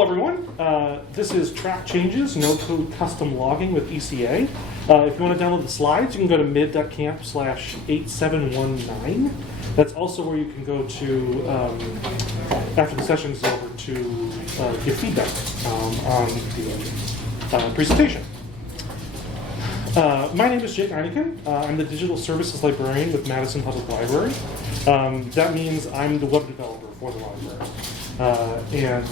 Hello everyone, this is Track Changes, No Code Custom Logging with ECA. If you want to download the slides, you can go to mid.camp/8719. That's also where you can go to, after the session is over, to give feedback on the presentation. My name is Ineichen. I'm the Digital Services Librarian with Madison Public Library. That means I'm the web developer for the library. And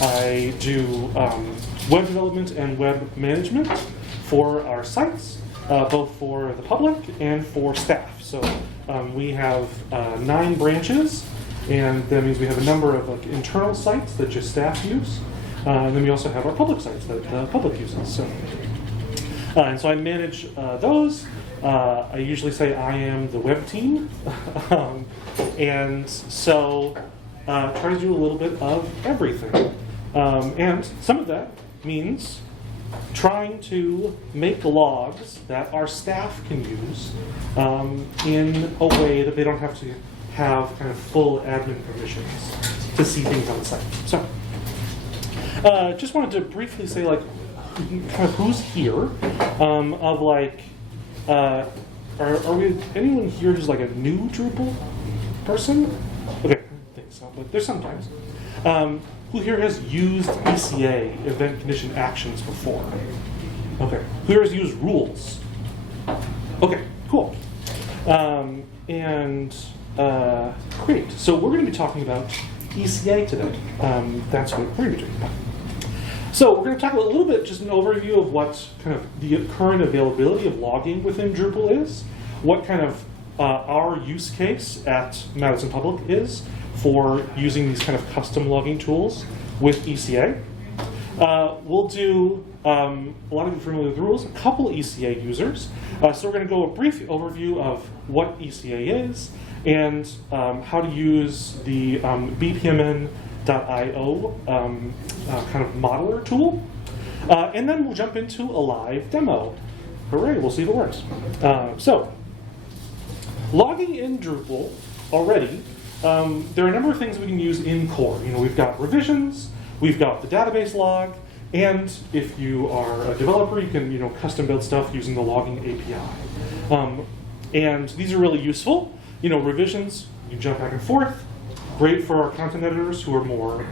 I do web development and web management for our sites, both for the public and for staff. So we have 9 branches, and that means we have a number of internal sites that just staff use. And then we also have our public sites that the public uses. So, and so I manage those. I usually say I am the web team. And so try to do a little bit of everything. And some of that means trying to make logs that our staff can use in a way that they don't have to have kind of full admin permissions to see things on the site. So just wanted to briefly say kind of who's here, are we anyone here who's like a new Drupal person? Okay, I think so, but there's sometimes. Who here has used ECA, event condition actions, before? Okay, who here has used rules? Okay, cool. Great, so we're going to be talking about ECA today. That's what we're going to be talking about. So we're going to talk a little bit, just an overview of what kind of the current availability of logging within Drupal is, what kind of our use case at Madison Public is for using these kind of custom logging tools with ECA. We'll do, a lot of you are familiar with the rules, a couple ECA users. So we're going to go a brief overview of what ECA is and how to use the bpmn.io kind of modeler tool. And then we'll jump into a live demo. Hooray, we'll see if it works. So, logging in Drupal already, there are a number of things we can use in core. You know, we've got revisions, we've got the database log, and if you are a developer, you can custom build stuff using the logging API. And these are really useful. Revisions, you can jump back and forth. Great for our content editors who are more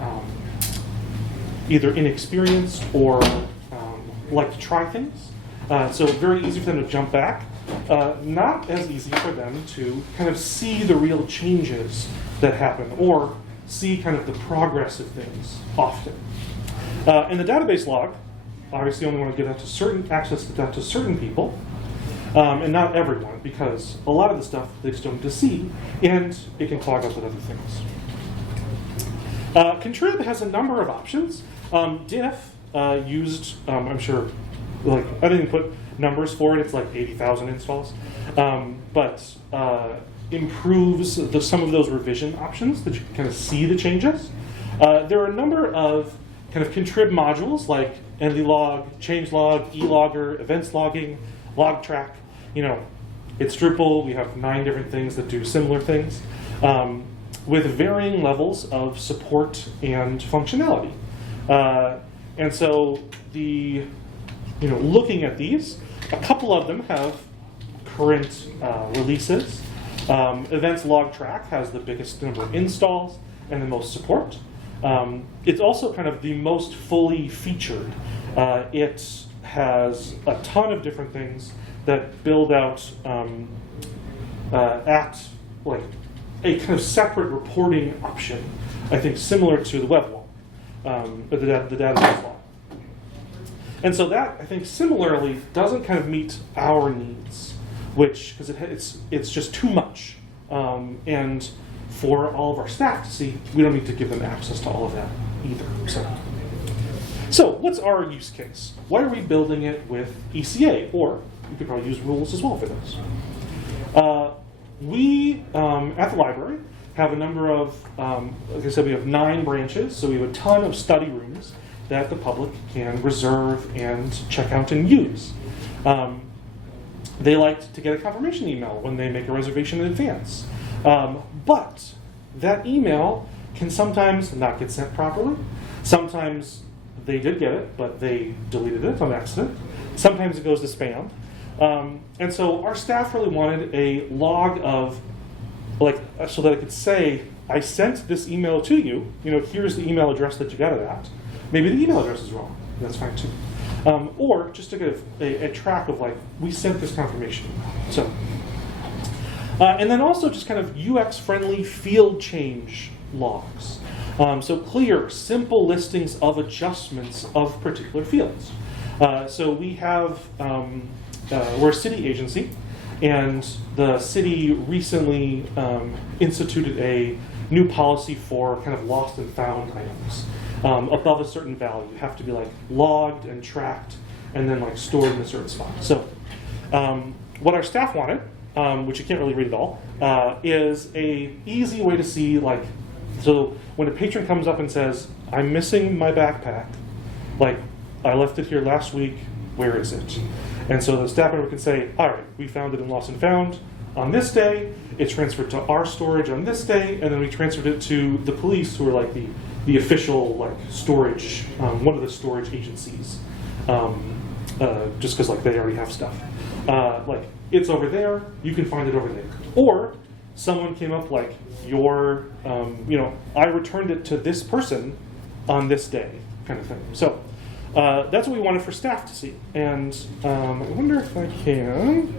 either inexperienced or like to try things. So very easy for them to jump back. Not as easy for them to kind of see the real changes that happen or see kind of the progress of things often. In the database log, obviously you only want to give that to access that to certain people, and not everyone, because a lot of the stuff they just don't need to see, and it can clog up with other things. Contrib has a number of options. Diff used, I'm sure, I didn't put numbers for it, it's like 80,000 installs, but improves some of those revision options that you can kind of see the changes. There are a number of kind of contrib modules like endlog, changelog, elogger, events logging, log track. It's Drupal, we have 9 different things that do similar things, with varying levels of support and functionality. And so looking at these, a couple of them have current releases. Events log track has the biggest number of installs and the most support. It's also kind of the most fully featured. It has a ton of different things that build out at a kind of separate reporting option, I think similar to the web log, the database log. And so that, I think, similarly doesn't kind of meet our needs, because it's just too much. And for all of our staff to see, we don't need to give them access to all of that either. So what's our use case? Why are we building it with ECA? Or you could probably use rules as well for this. We, at the library, have a number of, like I said, we have 9 branches, so we have a ton of study rooms that the public can reserve and check out and use. They like to get a confirmation email when they make a reservation in advance. But that email can sometimes not get sent properly. Sometimes they did get it, but they deleted it on accident. Sometimes it goes to spam. And so our staff really wanted a log of, like, so that it could say, I sent this email to you. Here's the email address that you got it at. Maybe the email address is wrong. That's fine too. Or just to get a track of, like, we sent this confirmation. So, and then also just kind of UX-friendly field change logs. So clear, simple listings of adjustments of particular fields. So we have, we're a city agency, and the city recently instituted a new policy for kind of lost and found items. Above a certain value, you have to be like logged and tracked and then like stored in a certain spot. So what our staff wanted, which you can't really read at all, is a easy way to see, like, so when a patron comes up and says, I'm missing my backpack, like, I left it here last week, where is it? And so the staff member can say, all right, we found it in Lost and Found on this day, it transferred to our storage on this day, and then we transferred it to the police, who are like the official, like, storage, one of the storage agencies, just because, like, they already have stuff. Like, it's over there, you can find it over there. Or someone came up like, I returned it to this person on this day, kind of thing. So that's what we wanted for staff to see. And I wonder if I can,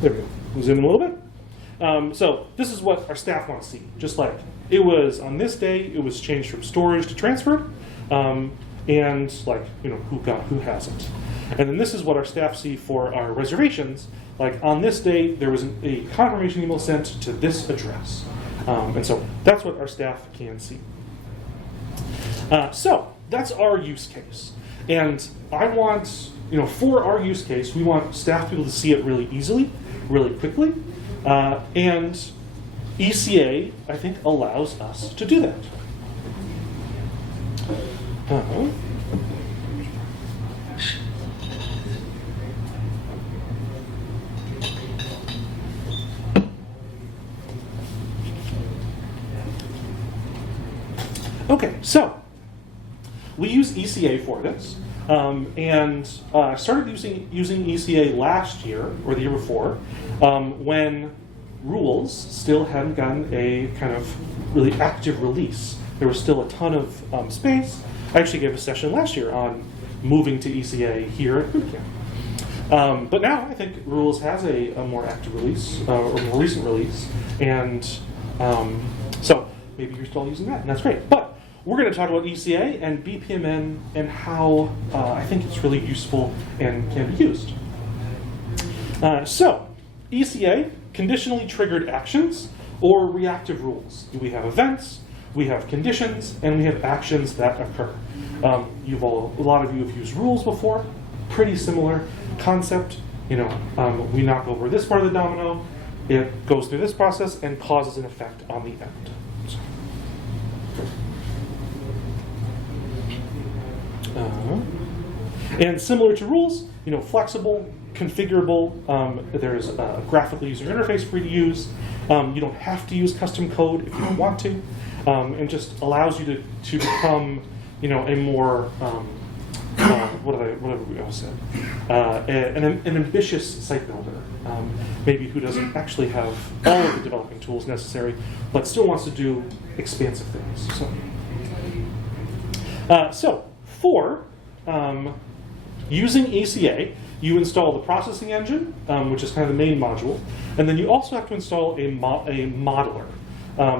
there we go, zoom in a little bit. So this is what our staff want to see. Just like, it was on this day, it was changed from storage to transferred, and like, who hasn't. And then this is what our staff see for our reservations. Like, on this day, there was a confirmation email sent to this address. And so that's what our staff can see. So that's our use case. And I want, for our use case, we want staff to be able to see it really easily, really quickly. And ECA, I think, allows us to do that. Okay, so we use ECA for this, and I started using ECA last year, or the year before, when rules still hadn't gotten a kind of really active release. There was still a ton of space. I actually gave a session last year on moving to ECA here at Bootcamp. But now I think rules has a more active release, or more recent release, and so maybe you're still using that, and that's great. But we're going to talk about ECA and BPMN and how I think it's really useful and can be used. So, ECA, conditionally triggered actions or reactive rules. We have events, we have conditions, and we have actions that occur. A lot of you have used rules before. Pretty similar concept. We knock over this part of the domino, it goes through this process and causes an effect on the end. And similar to rules, flexible, configurable. There's a graphical user interface for you to use. You don't have to use custom code if you don't want to, and just allows you to become, a more whatever we all said, an ambitious site builder, maybe who doesn't actually have all of the developing tools necessary, but still wants to do expansive things. So for using ECA, you install the processing engine, which is kind of the main module, and then you also have to install a modeler.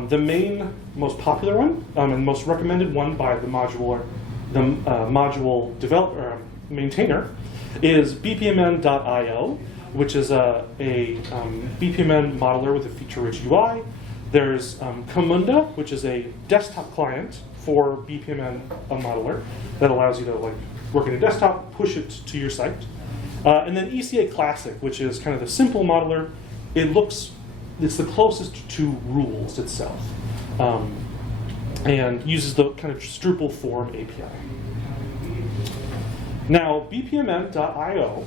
The main, most popular one, and most recommended one by the module developer maintainer is bpmn.io, which is a BPMN modeler with a feature-rich UI. There's Camunda, which is a desktop client for BPMN modeler that allows you to work in a desktop, push it to your site. And then ECA Classic, which is kind of the simple modeler. It's the closest to rules itself, and uses the kind of Drupal form API. Now, bpmn.io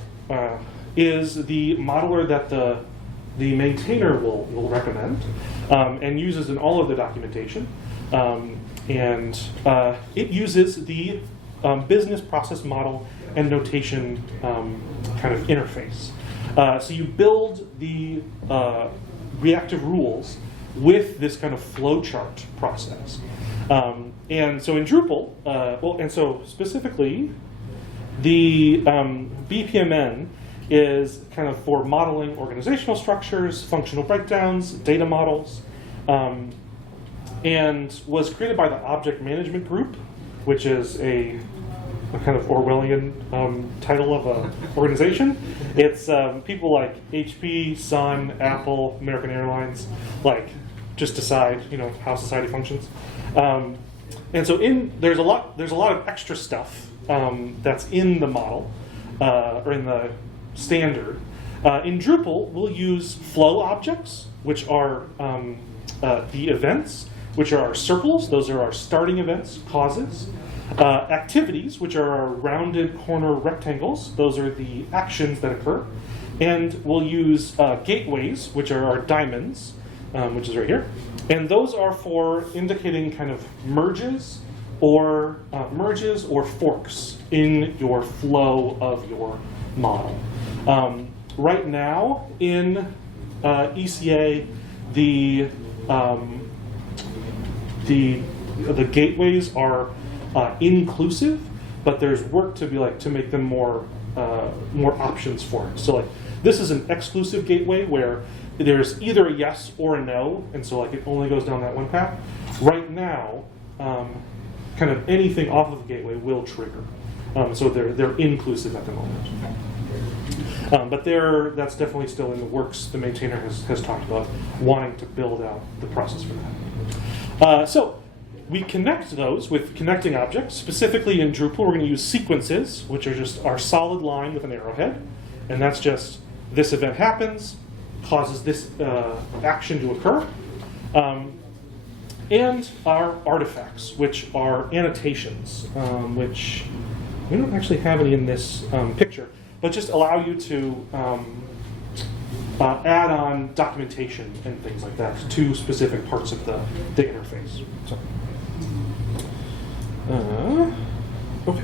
is the modeler that the maintainer will recommend, and uses in all of the documentation. It uses the business process model and notation kind of interface. So you build the reactive rules with this kind of flowchart process. And so in Drupal, and so specifically, the BPMN is kind of for modeling organizational structures, functional breakdowns, data models, and was created by the Object Management Group, which is a kind of Orwellian title of an organization. It's people like HP, Sun, Apple, American Airlines, like just decide, how society functions. And so there's a lot of extra stuff that's in the model or in the standard. In Drupal, we'll use flow objects, which are the events, which are our circles. Those are our starting events, causes. Activities, which are our rounded corner rectangles. Those are the actions that occur. And we'll use gateways, which are our diamonds, which is right here. And those are for indicating kind of merges or forks in your flow of your model. Right now in ECA, the gateways are inclusive, but there's work to make them more options for it. So this is an exclusive gateway where there's either a yes or a no, and so it only goes down that one path. Right now, kind of anything off of the gateway will trigger. So they're inclusive at the moment. But that's definitely still in the works. The maintainer has talked about wanting to build out the process for that. So we connect those with connecting objects. Specifically in Drupal, we're going to use sequences, which are just our solid line with an arrowhead. And that's just this event happens, causes this action to occur. And our artifacts, which are annotations, which we don't actually have any in this picture, but just allow you to add on documentation and things like that to specific parts of the interface. So, okay.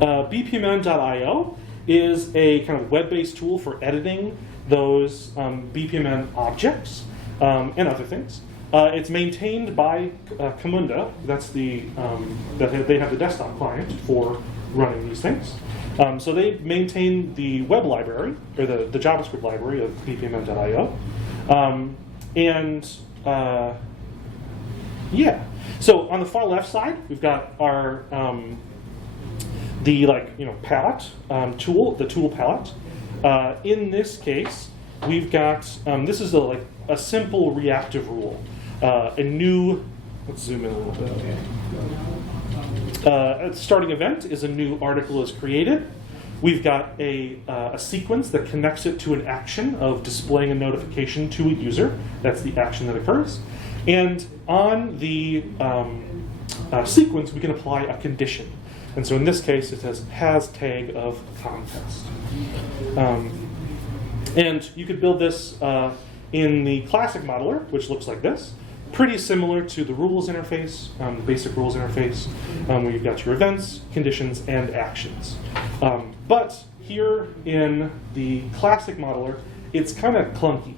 BPMN.io is a kind of web-based tool for editing those BPMN objects and other things. It's maintained by Camunda. That's they have the desktop client for running these things. So they maintain the web library, or the JavaScript library of BPMN.io. So on the far left side, we've got our palette tool, the tool palette. In this case, we've got this is a simple reactive rule. Let's zoom in a little bit. A starting event is a new article is created. We've got a sequence that connects it to an action of displaying a notification to a user. That's the action that occurs. And on the sequence, we can apply a condition. And so in this case, it says has tag of contest. And you could build this in the classic modeler, which looks like this. Pretty similar to the rules interface, the basic rules interface, where you've got your events, conditions, and actions. But here in the classic modeler, it's kind of clunky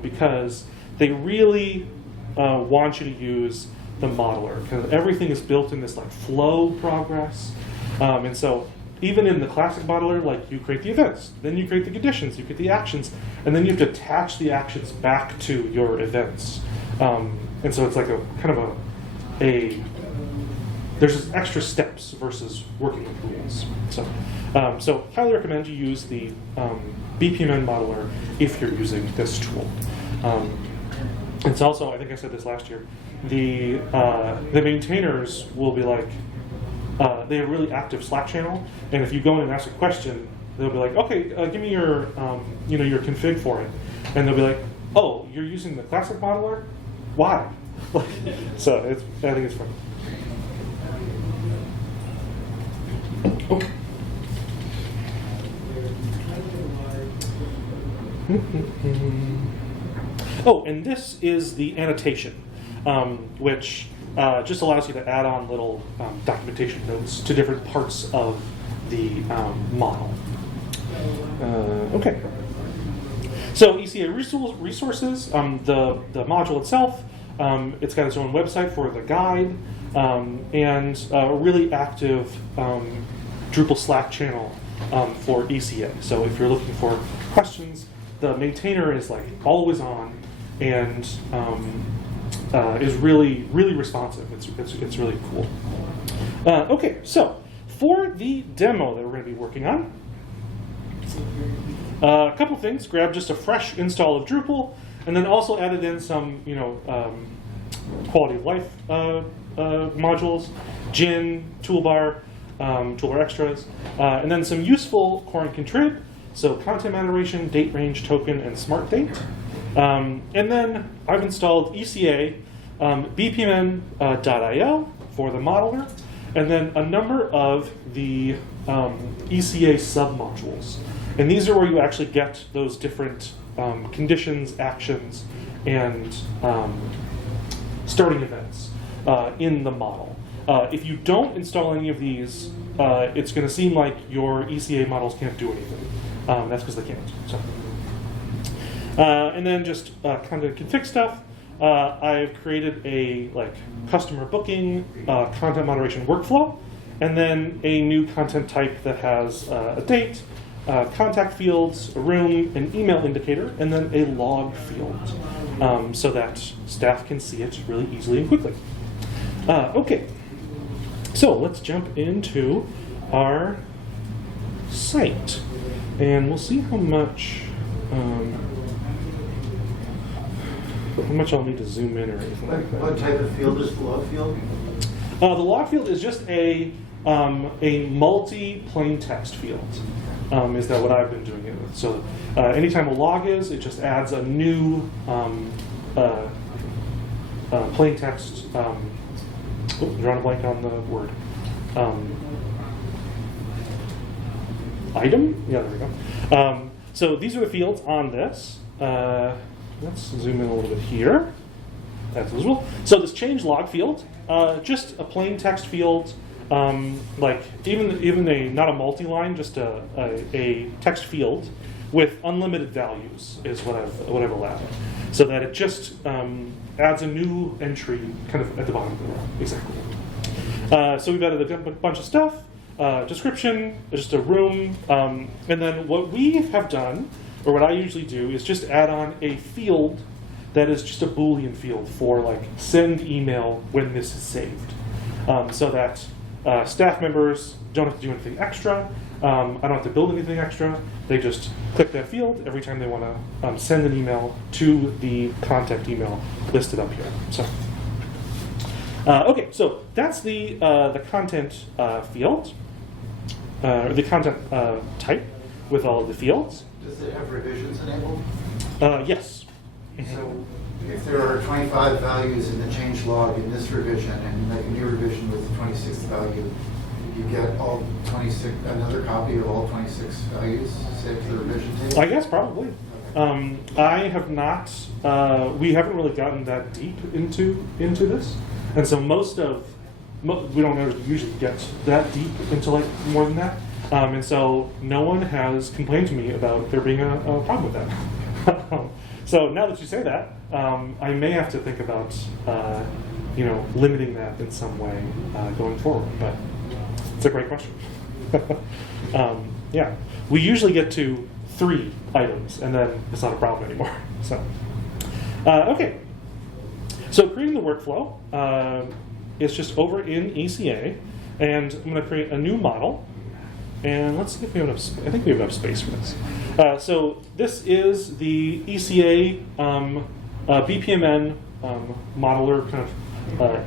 because they really want you to use the modeler, because everything is built in this flow progress. And so even in the classic modeler, you create the events, then you create the conditions, you create the actions, and then you have to attach the actions back to your events. And so it's like a kind of there's just extra steps versus working with rules. So highly recommend you use the BPMN modeler if you're using this tool. It's also, I think I said this last year, the maintainers will be they have a really active Slack channel, and if you go in and ask a question, they'll be like, okay, give me your your config for it, and they'll be like, oh, you're using the classic modeler? Why? So I think it's fun. Okay. Oh, and this is the annotation. which just allows you to add on little documentation notes to different parts of the model. Okay. So ECA resources, the module itself, it's got its own website for the guide, and a really active Drupal Slack channel for ECA. So if you're looking for questions, the maintainer is like always on and is really, really responsive. It's really cool. Okay, so for the demo that we're going to be working on, a couple things. Grab just a fresh install of Drupal, and then also added in some, quality of life modules, Gin, Toolbar, Toolbar extras, and then some useful core and contrib. So content moderation, date range token, and smart date. And then I've installed ECA, bpmn.io for the modeler, and then a number of the ECA submodules. And these are where you actually get those different conditions, actions, and starting events in the model. If you don't install any of these, it's going to seem like your ECA models can't do anything. That's because they can't. So. And then just kind of config stuff. I've created a customer booking content moderation workflow, and then a new content type that has a date, contact fields, a room, an email indicator, and then a log field, so that staff can see it really easily and quickly. Okay, so let's jump into our site, and we'll see how much I'll need to zoom in or anything like that. What type of field is the log field? The log field is just a multi-plain text field. Is that what I've been doing it with? So anytime a log is, it just adds a new plain text. I'm drawing a blank on the word. Item? Yeah, there we go. So these are the fields on this. Let's zoom in a little bit here. That's visible. So this change log field, just a plain text field, even not a multi-line, just a text field with unlimited values is what I've allowed, so that it just adds a new entry kind of at the bottom of the row. Exactly. So we've added a bunch of stuff, description, just a room, and then what we have done, or what I usually do, is just add on a field that is just a Boolean field for send email when this is saved, so that staff members don't have to do anything extra. I don't have to build anything extra. They just click that field every time they want to send an email to the contact email listed up here. So, okay, so that's the content field, or the content type with all of the fields. Does it have revisions enabled? Yes. So if there are 25 values in the change log in this revision, and you make a new revision with the 26th value, you get all 26, another copy of all 26 values saved to the revision table? I guess probably. Okay. I have not. We haven't really gotten that deep into this, and so we don't usually get that deep into more than that. And so no one has complained to me about there being a problem with that. So now that you say that, I may have to think about limiting that in some way going forward. But it's a great question. Yeah, we usually get to 3 items, and then it's not a problem anymore. So okay, so creating the workflow is just over in ECA, and I'm going to create a new model. And let's see if we have enough. I think we have enough space for this. So this is the ECA BPMN modeler kind of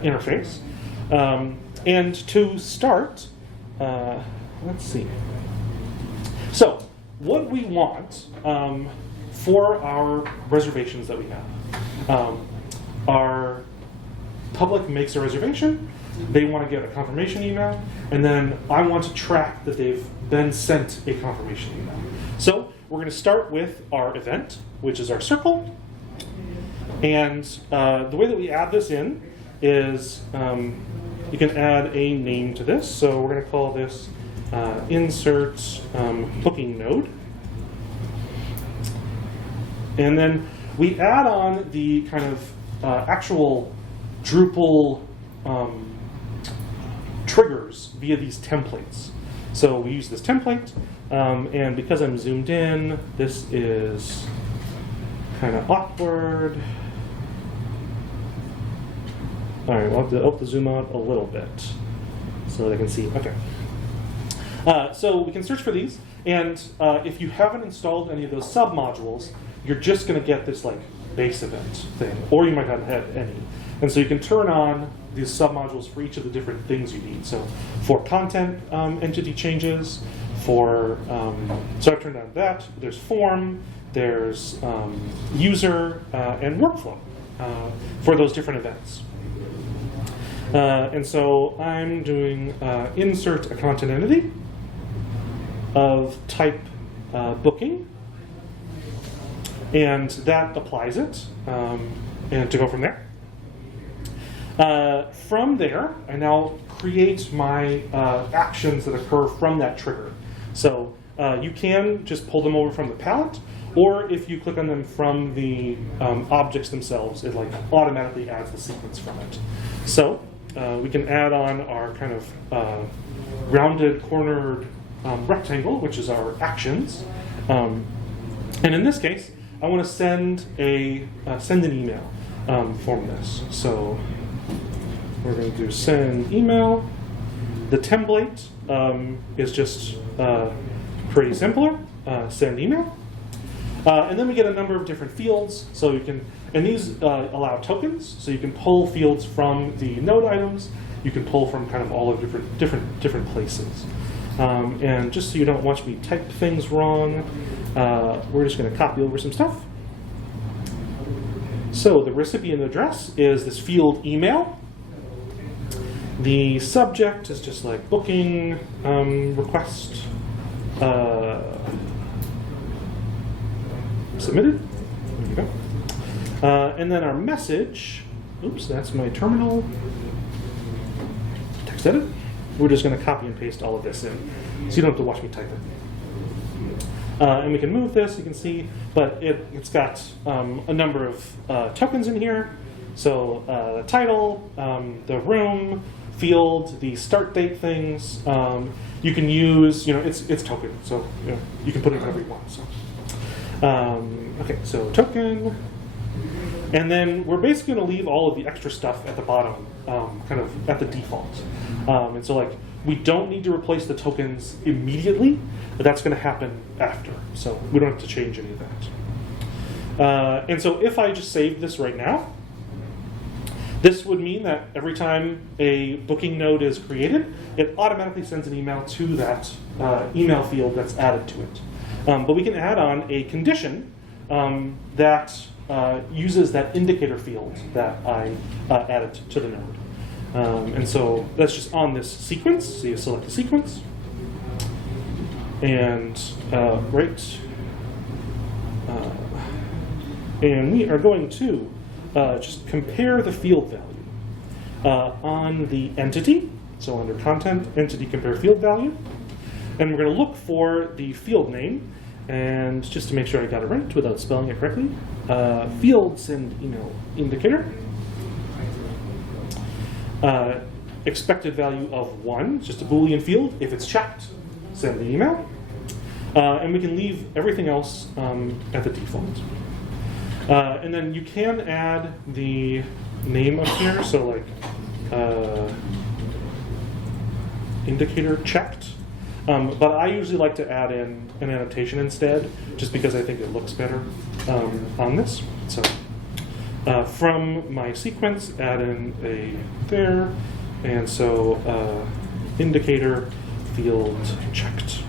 interface. And to start, let's see. So what we want for our reservations that we have, our public makes a reservation. They want to get a confirmation email, and then I want to track that they've been sent a confirmation email. So we're going to start with our event, which is our circle. And the way that we add this in is you can add a name to this. So we're going to call this insert booking node. And then we add on the kind of actual Drupal triggers via these templates. So we use this template, and because I'm zoomed in, this is kind of awkward. All right, we'll have to zoom out a little bit so that I can see. Okay. So we can search for these, and if you haven't installed any of those submodules, you're just going to get this like base event thing, or you might not have any. And so you can turn on these submodules for each of the different things you need. So for content entity changes, for so I've turned on that. There's form, there's user, and workflow for those different events. And so I'm doing insert a content entity of type booking, and that applies it, and to go from there. From there, I now create my actions that occur from that trigger. So you can just pull them over from the palette, or if you click on them from the objects themselves, it like automatically adds the sequence from it. So we can add on our kind of rounded cornered rectangle, which is our actions. And in this case, I want to send an email from this. So we're going to do send email. The template is just pretty simpler, send email. And then we get a number of different fields. So you can, and these allow tokens. So you can pull fields from the node items. You can pull from kind of all of different places. And just so you don't watch me type things wrong, we're just going to copy over some stuff. So the recipient address is this field email. The subject is just like booking request submitted. There you go. And then our message, oops, that's my terminal. Text edit. We're just going to copy and paste all of this in, so you don't have to watch me type it. And we can move this, you can see, but it's got a number of tokens in here. So the title, the room, field, the start date things. You can use, it's token, so you can put it wherever you want. So. Okay, so token. And then we're basically going to leave all of the extra stuff at the bottom, kind of at the default. And so like, we don't need to replace the tokens immediately, but that's going to happen after. So we don't have to change any of that. And so if I just save this right now, this would mean that every time a booking node is created, it automatically sends an email to that email field that's added to it. But we can add on a condition that uses that indicator field that I added to the node. And so that's just on this sequence. So you select the sequence. And and we are going to just compare the field value on the entity. So under content, entity compare field value. And we're going to look for the field name. And just to make sure I got it right without spelling it correctly, field send email indicator. Expected value of 1, just a Boolean field. If it's checked, send the email. And we can leave everything else at the default. And then you can add the name up here, so like indicator checked. But I usually like to add in an annotation instead, just because I think it looks better on this. So from my sequence, add in a there, and so indicator field checked.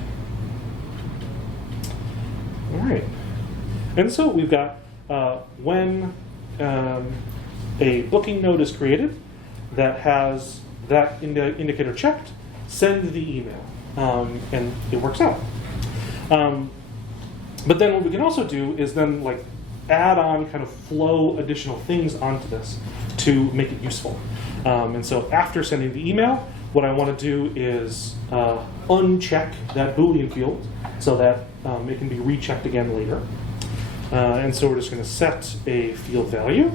All right, and so we've got when a booking node is created that has that indicator checked, send the email. And it works out. But then what we can also do is then like add on kind of flow additional things onto this to make it useful. And so after sending the email, what I want to do is uncheck that Boolean field so that it can be rechecked again later. And so we're just going to set a field value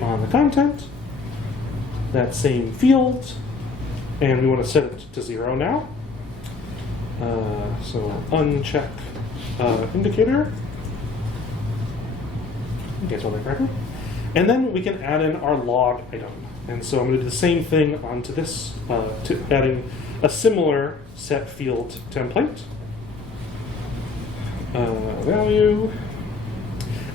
on the content, that same field, and we want to set it to 0 now. So uncheck indicator. Get all that correctly. And then we can add in our log item. And so I'm going to do the same thing onto this, to adding a similar set field template. Value.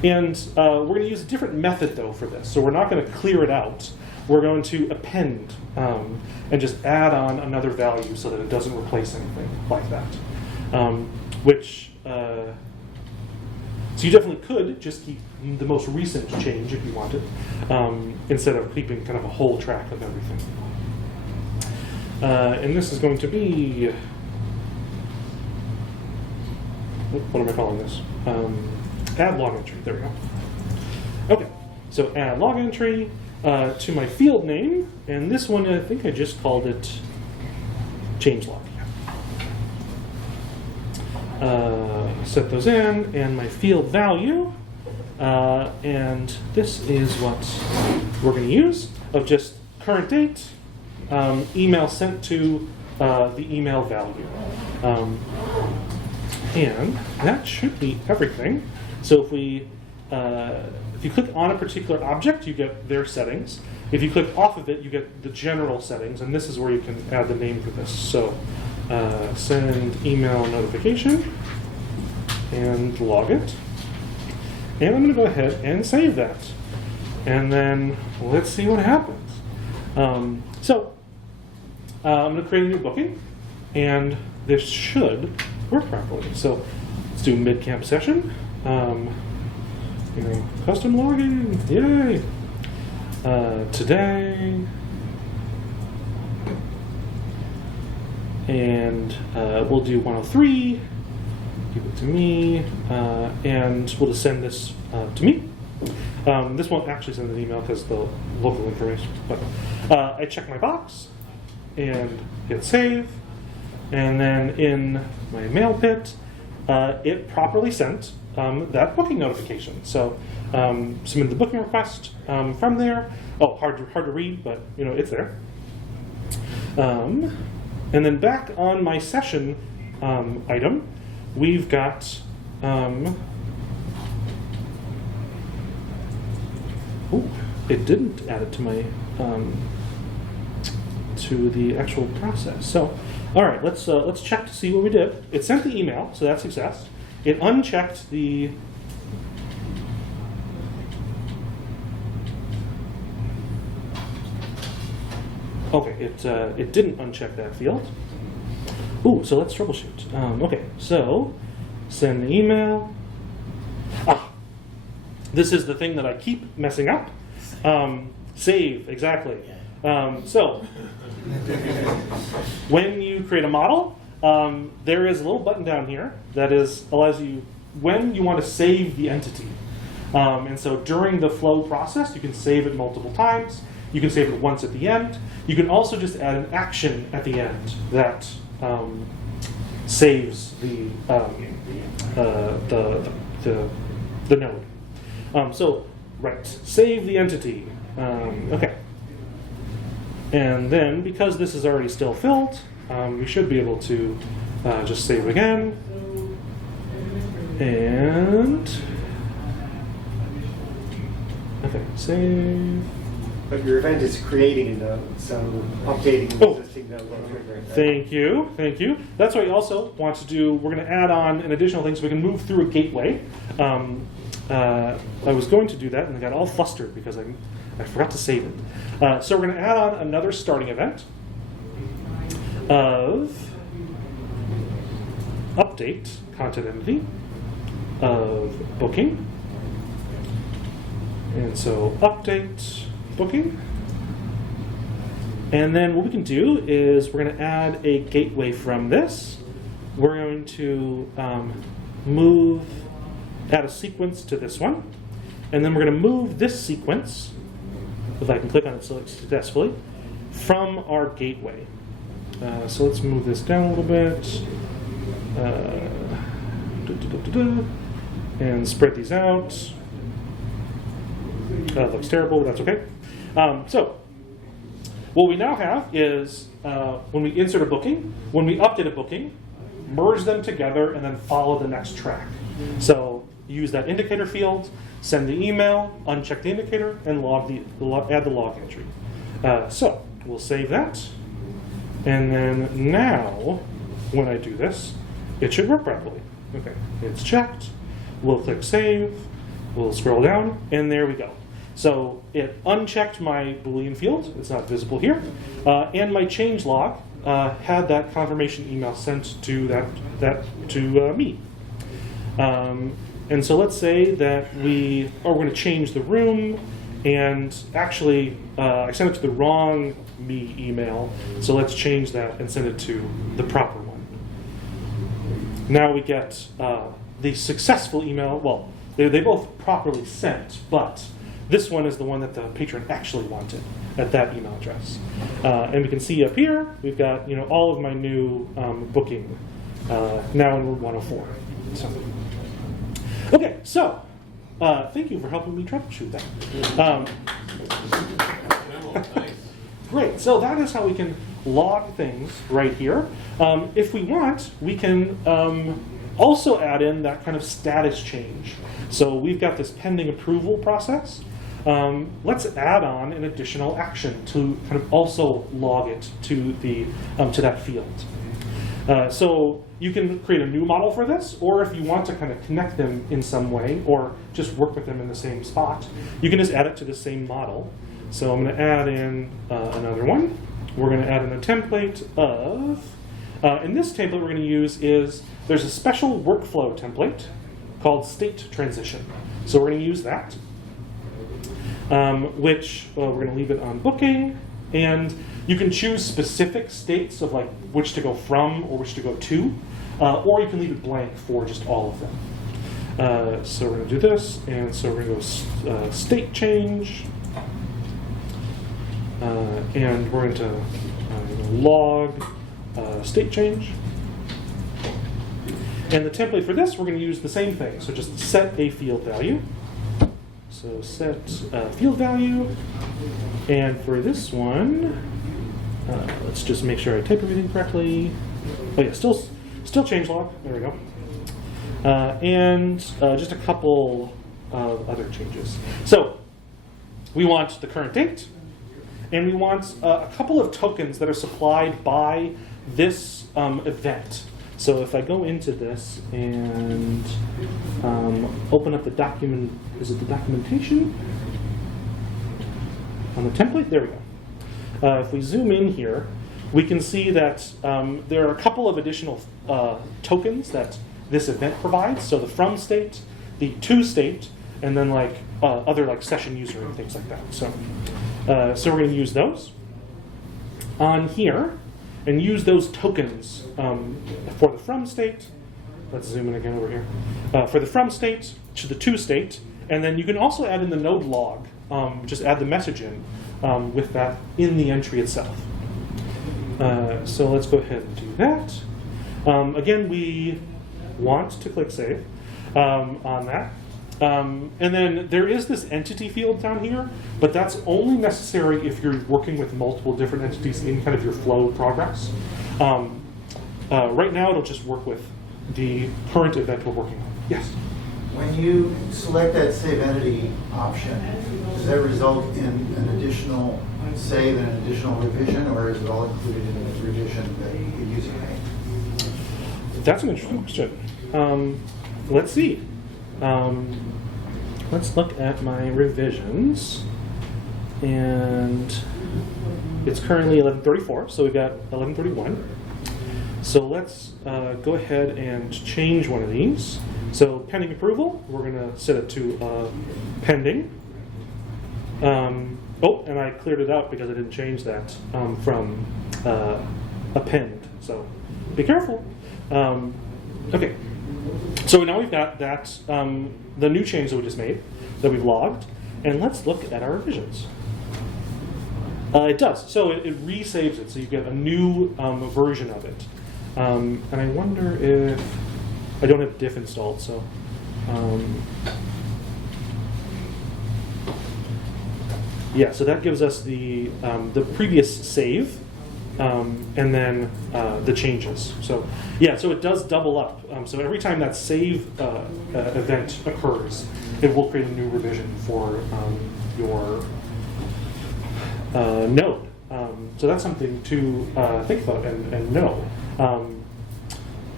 And we're going to use a different method, though, for this. So we're not going to clear it out. We're going to append and just add on another value so that it doesn't replace anything like that. So you definitely could just keep the most recent change if you wanted, instead of keeping kind of a whole track of everything. And this is going to be, what am I calling this? Add log entry, there we go. Okay, so add log entry to my field name, and this one I think I just called it changelog. Set those in, and my field value, and this is what we're going to use, of just current date, email sent to the email value. And that should be everything. So if you click on a particular object, you get their settings. If you click off of it, you get the general settings, and this is where you can add the name for this. So send email notification and log it. And I'm going to go ahead and save that. And then let's see what happens. I'm going to create a new booking, and this should work properly. So let's do mid-camp session. Custom login, yay! Today, and we'll do 103. Give it to me, and we'll just send this to me. This won't actually send an email because the local information. But I check my box and hit save, and then in my mail pit, it properly sent that booking notification. So submit the booking request from there. Oh, hard to read, but it's there. And then back on my session item, we've got it didn't add it to my to the actual process. So, all right, let's check to see what we did. It sent the email, so that's success. It unchecked the it didn't uncheck that field. So let's troubleshoot. Okay, so send the email. This is the thing that I keep messing up. Save, exactly. So when you create a model, there is a little button down here that allows you when you want to save the entity. And so during the flow process, you can save it multiple times. You can save it once at the end. You can also just add an action at the end that saves the node. Save the entity. Okay. And then, because this is already still filled, we should be able to just save again. And save. But your event is creating a node, so updating the existing node will trigger it. Thank you. That's what we also want to do. We're going to add on an additional thing so we can move through a gateway. I was going to do that, and I got all flustered because I forgot to save it. So we're going to add on another starting event of update content entity of booking. And so update booking. And then what we can do is we're going to add a gateway from this. We're going to move add a sequence to this one, and then we're going to move this sequence, if I can click on it successfully, from our gateway. So let's move this down a little bit, and spread these out. That looks terrible, but that's okay. So what we now have is when we insert a booking, when we update a booking, merge them together and then follow the next track. So use that indicator field, send the email, uncheck the indicator, and add the log entry. So we'll save that. And then now, when I do this, it should work properly. Okay, it's checked. We'll click save. We'll scroll down, and there we go. So it unchecked my Boolean field. It's not visible here. And my change log had that confirmation email sent to me. And so let's say that we're going to change the room, and actually I sent it to the wrong me email. So let's change that and send it to the proper one. Now we get the successful email. Well, they both properly sent, but this one is the one that the patron actually wanted at that email address. And we can see up here, we've got all of my new booking now in Room 104. So, okay, so thank you for helping me troubleshoot that. Great, so that is how we can log things right here. If we want, we can also add in that kind of status change. So we've got this pending approval process. Let's add on an additional action to kind of also log it to that field. So you can create a new model for this, or if you want to kind of connect them in some way, or just work with them in the same spot, you can just add it to the same model. So I'm going to add in another one. We're going to add in a template of, and this template we're going to use is, there's a special workflow template called state transition. So we're going to use that, which we're going to leave it on booking. And you can choose specific states of like which to go from or which to go to, or you can leave it blank for just all of them. So we're going to do this, and so we're going to go state change, and we're going to log state change. And the template for this, we're going to use the same thing. So just set a field value. So set field value. And for this one, let's just make sure I type everything correctly. Oh yeah, still change log. There we go. And just a couple of other changes. So we want the current date, and we want a couple of tokens that are supplied by this event. So if I go into this and open up the document, is it the documentation? On the template, there we go. If we zoom in here, we can see that there are a couple of additional tokens that this event provides. So the from state, the to state, and then like other like session user and things like that. So we're going to use those on here and use those tokens for the from state. Let's zoom in again over here. For the from state to the to state, and then you can also add in the node log. Just add the message in with that in the entry itself. So let's go ahead and do that. Again, we want to click save on that. And then there is this entity field down here, but that's only necessary if you're working with multiple different entities in kind of your flow progress. Right now, it'll just work with the current event we're working on. Yes? When you select that save entity option, does that result in an additional save and an additional revision, or is it all included in the revision that the user made? That's an interesting question. Let's see. Let's look at my revisions. And it's currently 11:34, so we've got 11:31. So let's go ahead and change one of these. So pending approval, we're going to set it to pending. Oh, and I cleared it out because I didn't change that from append. So be careful. Okay, So now we've got that, the new change that we just made, that we've logged, and let's look at our revisions. It does. So it resaves it, so you get a new version of it. And I wonder if I don't have diff installed, so. Yeah, so that gives us the previous save, and then the changes. So yeah, so it does double up. So every time that save event occurs, it will create a new revision for your node. So that's something to think about and know.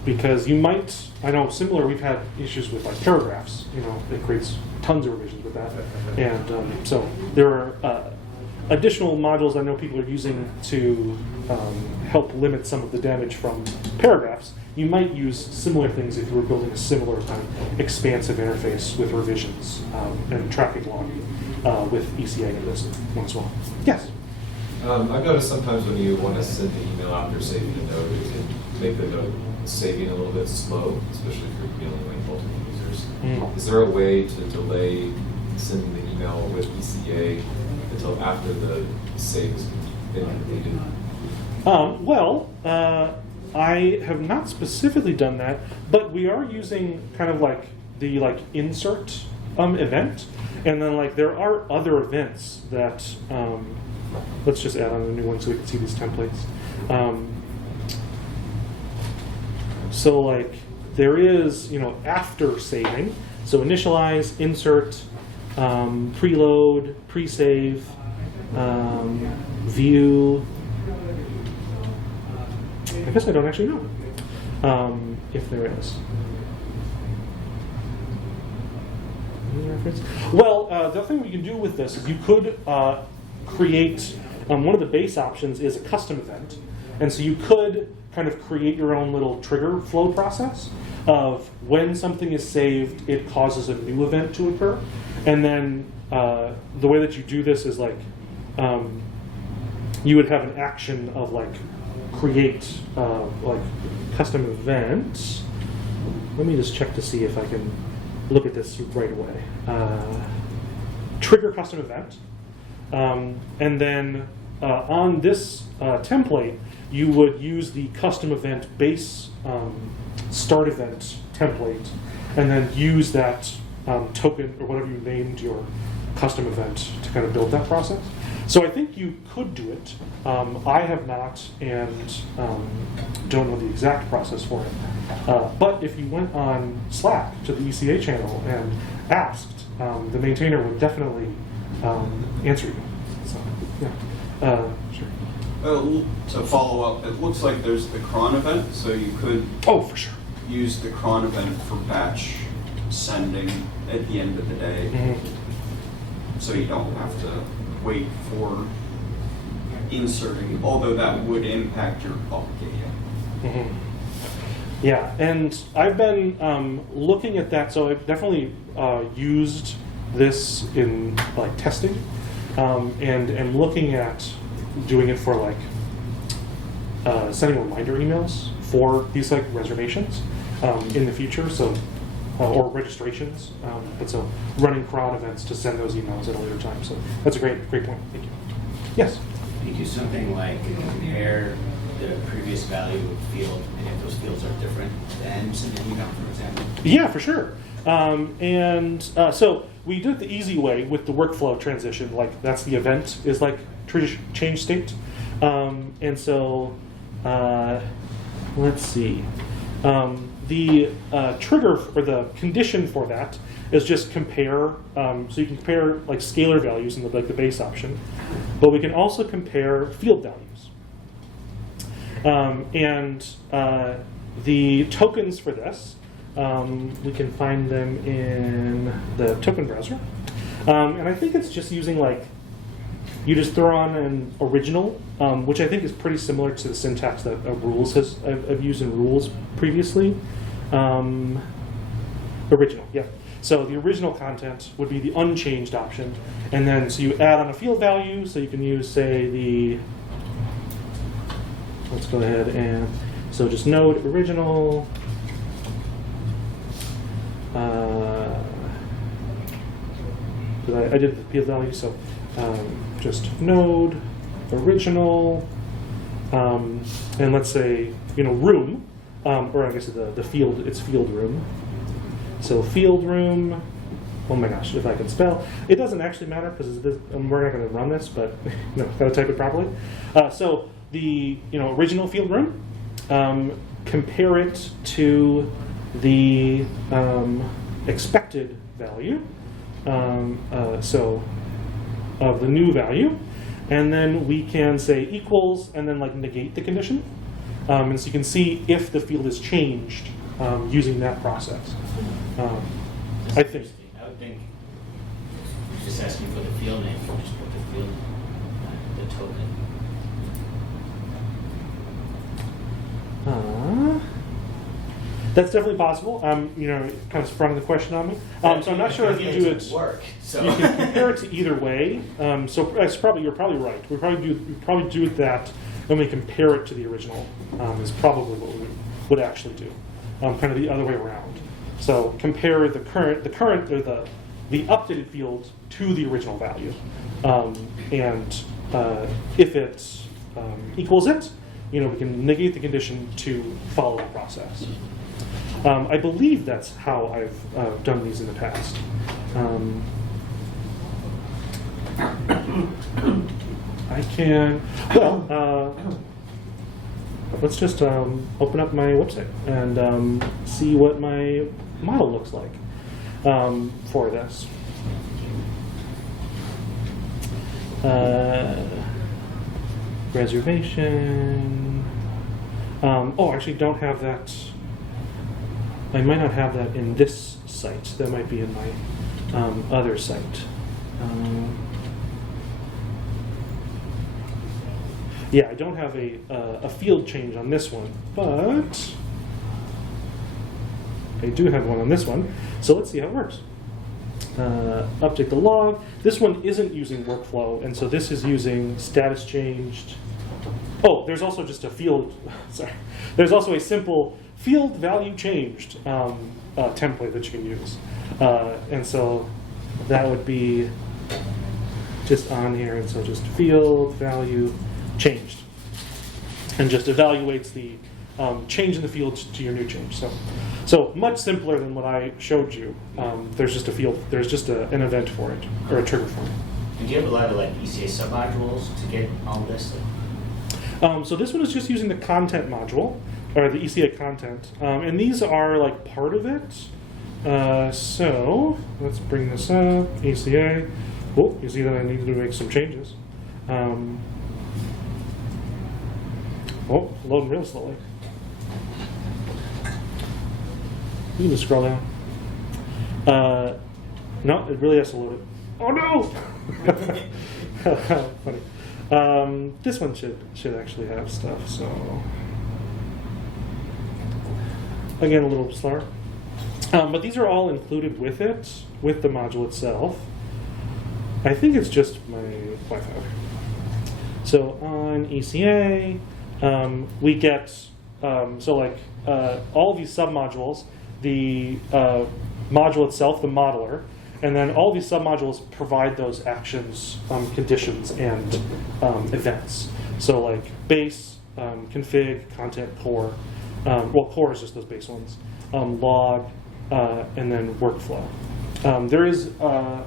Because you might, I know similar, we've had issues with like paragraphs, it creates tons of revisions with that. And so there are additional modules I know people are using to help limit some of the damage from paragraphs. You might use similar things if you were building a similar kind of expansive interface with revisions and traffic logging with ECA in this one as well. Yes? I've noticed sometimes when you want to send the email after saving a node, it can make the node saving a little bit slow, especially if you're dealing with multiple users. Is there a way to delay sending the email with ECA until after the save has been completed? Well, I have not specifically done that, but we are using kind of like the insert event, and then there are other events that let's just add on a new one so we can see these templates. So there is after saving, so initialize, insert, preload, pre-save, view. I guess I don't actually know if there is. Any reference? Well, the other thing we can do with this is you could create, one of the base options is a custom event. And so you could kind of create your own little trigger flow process of when something is saved, it causes a new event to occur. And then the way that you do this is you would have an action of create custom event. Let me just check to see if I can look at this right away. Trigger custom event. And then on this template, you would use the custom event base start event template, and then use that token or whatever you named your custom event to kind of build that process. So I think you could do it. I have not, and don't know the exact process for it. But if you went on Slack to the ECA channel and asked, the maintainer would definitely answer you. So, yeah, sure. To follow up, it looks like there's the cron event, so you could for sure use the cron event for batch sending at the end of the day. Mm-hmm. So you don't have to wait for inserting, although that would impact your publication. Mm-hmm. Yeah, and I've been looking at that, so I've definitely used this in testing, and looking at doing it for sending reminder emails for these reservations in the future, so or registrations, but so running cron events to send those emails at a later time. So that's a great point. Thank you. Yes. You do something like compare the previous value of field, and if those fields are different, then send an email, for example. Yeah, for sure. So we do it the easy way with the workflow transition. That's the event is change state. And so let's see. The trigger or the condition for that is just compare. So you can compare scalar values in the base option, but we can also compare field values. And the tokens for this, we can find them in the token browser. And I think it's just using you just throw on an original, which I think is pretty similar to the syntax that rules I've used in rules previously. Original, yeah. So the original content would be the unchanged option, and then so you add on a field value, so you can use, say, let's go ahead and, so just node original, because I did the field value, so just node original, and let's say room, or I guess the field, it's field room. So field room. Oh my gosh, if I can spell. It doesn't actually matter because we're not going to run this, but gotta type it properly. So the original field room, compare it to the expected value, so of the new value, and then we can say equals and then negate the condition, and so you can see if the field is changed using that process. I think. I would think just asking for the field name, you just put the field, the token. That's definitely possible. Kind of sprung the question on me. So I'm not sure if you do it. Work. So You can compare it to either way. So you're probably right. We probably do that when we compare it to the original. Is probably what we would actually do. Kind of the other way around. So compare the current or the updated field to the original value, and if it equals it, we can negate the condition to follow the process. I believe that's how I've done these in the past. I can, let's just open up my website and see what my model looks like for this. Reservation. I actually don't have that. I might not have that in this site. That might be in my other site. Yeah, I don't have a field change on this one, but I do have one on this one. So let's see how it works. Update the log. This one isn't using workflow, and so this is using status changed. Oh, there's also just a field. Sorry, there's also a simple field value changed template that you can use, and so that would be just on here, and so just field value changed, and just evaluates the change in the field to your new change. So much simpler than what I showed you. There's just a field. There's just an event for it or a trigger for it. And do you have a lot of ECA submodules to get all this? So this one is just using the content module or the ECA content, and these are part of it. So let's bring this up. ECA. Oh, you see that I needed to make some changes. Loading real slowly. You can just scroll down. No, it really has to load it. Oh no! Funny. This one should actually have stuff. So again, a little slower. But these are all included with it, with the module itself. I think it's just my Wi-Fi. So on ECA, we get all these submodules, the module itself, the modeler, and then all these submodules provide those actions, conditions, and events. So base, config, content, core. Core is just those base ones. Log, and then workflow. There is a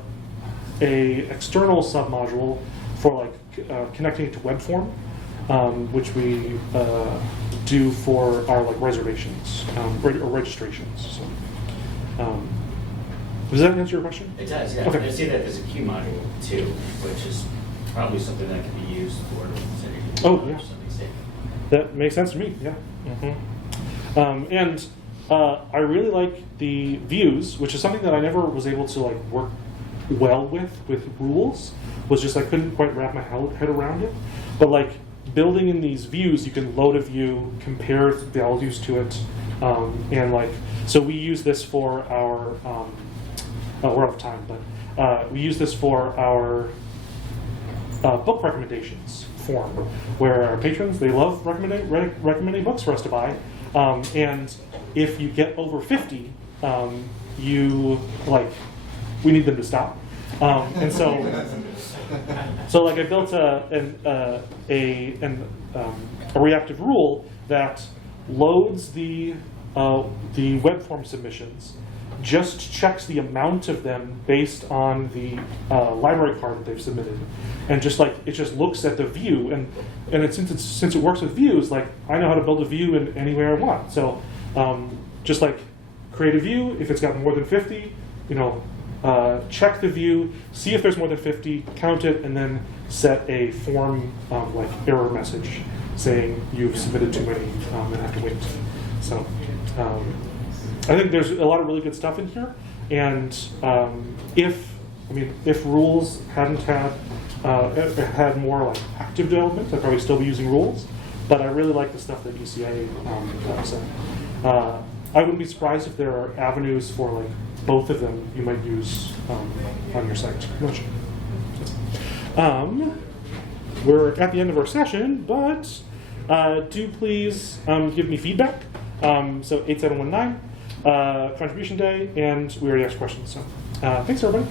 external submodule for connecting it to web form, which we do for our reservations or registrations. So, does that answer your question? It does, yeah. Okay. I see that there's a queue module too, which is probably something that can be used for yeah. something safe. That makes sense to me. Yeah. And I really like the views, which is something that I never was able to work well with rules. Was just I couldn't quite wrap my head around it. But building in these views, you can load a view, compare values to it, and so we use this for our. We're out of time, but we use this for our book recommendations form, where our patrons, they love recommending books for us to buy, and if you get over 50, we need them to stop. And so like I built a reactive rule that loads the web form submissions, just checks the amount of them based on the library card that they've submitted, and it just looks at the view, and since it works with views, like I know how to build a view in any way I want. So just like create a view, if it's got more than 50, check the view, see if there's more than 50, count it, and then set a form like error message saying you've submitted too many and have to wait. So I think there's a lot of really good stuff in here, and if rules hadn't had more like active development, I'd probably still be using rules. But I really like the stuff that ECA does. I wouldn't be surprised if there are avenues for like both of them you might use on your site. I'm not sure. We're at the end of our session, but do please give me feedback. So 8719, contribution day, and we already asked questions. So thanks everybody.